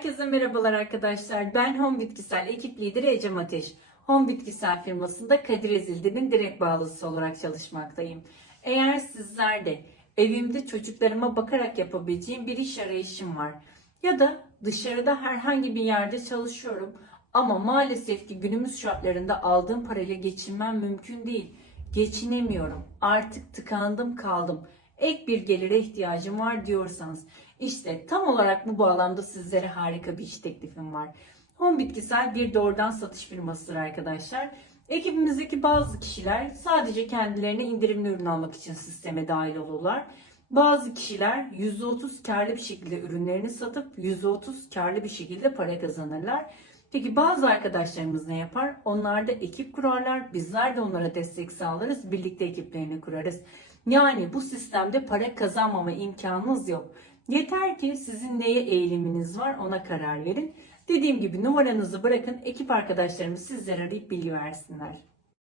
Herkese merhabalar arkadaşlar. Ben Home Bitkisel ekip lideri Ecem Ateş. Home Bitkisel firmasında Kadir Ezildi'nin direkt bağlısı olarak çalışmaktayım. Eğer sizler de evimde çocuklarıma bakarak yapabileceğim bir iş arayışım var ya da dışarıda herhangi bir yerde çalışıyorum ama maalesef ki günümüz şartlarında aldığım parayla geçinmem mümkün değil. Geçinemiyorum. Artık tıkandım kaldım. Ek bir gelire ihtiyacım var diyorsanız işte tam olarak bu bağlamda sizlere harika bir iş teklifim var. Home Bitkisel bir doğrudan satış firmasıdır arkadaşlar. Ekibimizdeki bazı kişiler sadece kendilerine indirimli ürün almak için sisteme dahil olurlar. Bazı kişiler %30 karlı bir şekilde ürünlerini satıp %30 karlı bir şekilde para kazanırlar. Peki bazı arkadaşlarımız ne yapar? Onlar da ekip kurarlar. Bizler de onlara destek sağlarız. Birlikte ekiplerini kurarız. Yani bu sistemde para kazanmama imkanınız yok. Yeter ki sizin neye eğiliminiz var ona karar verin. Dediğim gibi numaranızı bırakın ekip arkadaşlarımız sizlere arayıp bilgi versinler.